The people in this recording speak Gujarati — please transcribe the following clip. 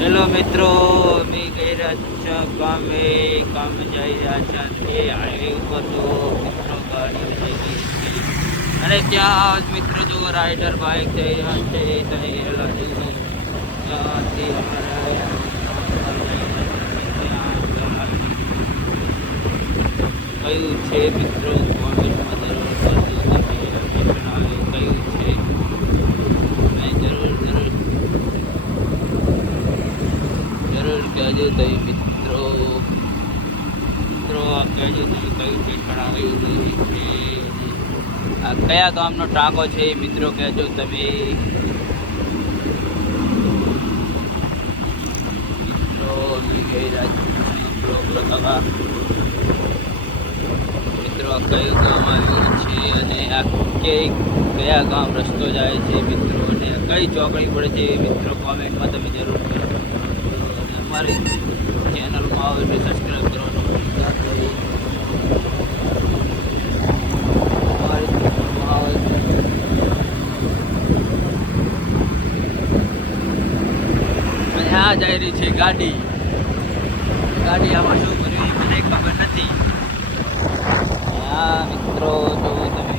હેલો મિત્રો, અમે ગઈ રહ્યા છે કામ જઈ રહ્યા છે તે હાઈવે ઉપર તો મિત્રો ગાડી લઈ ગઈ છે અને ત્યાં મિત્રો જો રાઈડર બાઇક જઈ રહ્યા છે ત્યાં હેલા તે અમારા કયું છે મિત્રો કોમેન્ટમાં જરૂર કરજો તમે કયું છે જરૂર કહેજો તમે મિત્રો કહેજો તમે કયું ઠેકાણ આવ્યું છે આ કયા ગામનો ટાંકો છે મિત્રો કહેજો તમે મિત્રો અમે કહી રહ્યા બ્લોગ લગાવવા મિત્રો આ કયું ગામ આવ્યું છે અને આ કયા ગામ રસ્તો જાય છે મિત્રો અને કઈ ચોકડી પડે છે મિત્રો કોમેન્ટમાં તમે જરૂર કરો અને અમારી ચેનલમાં આવો એટલે સબસ્ક્રાઈબ કરવાનું ભૂલતા નહીં. અમારી ચેનલમાં આવો અને આ જઈ રહી છે ગાડી આમાં શું કર્યું એ મને ખબર નથી. હા મિત્રો જો તમે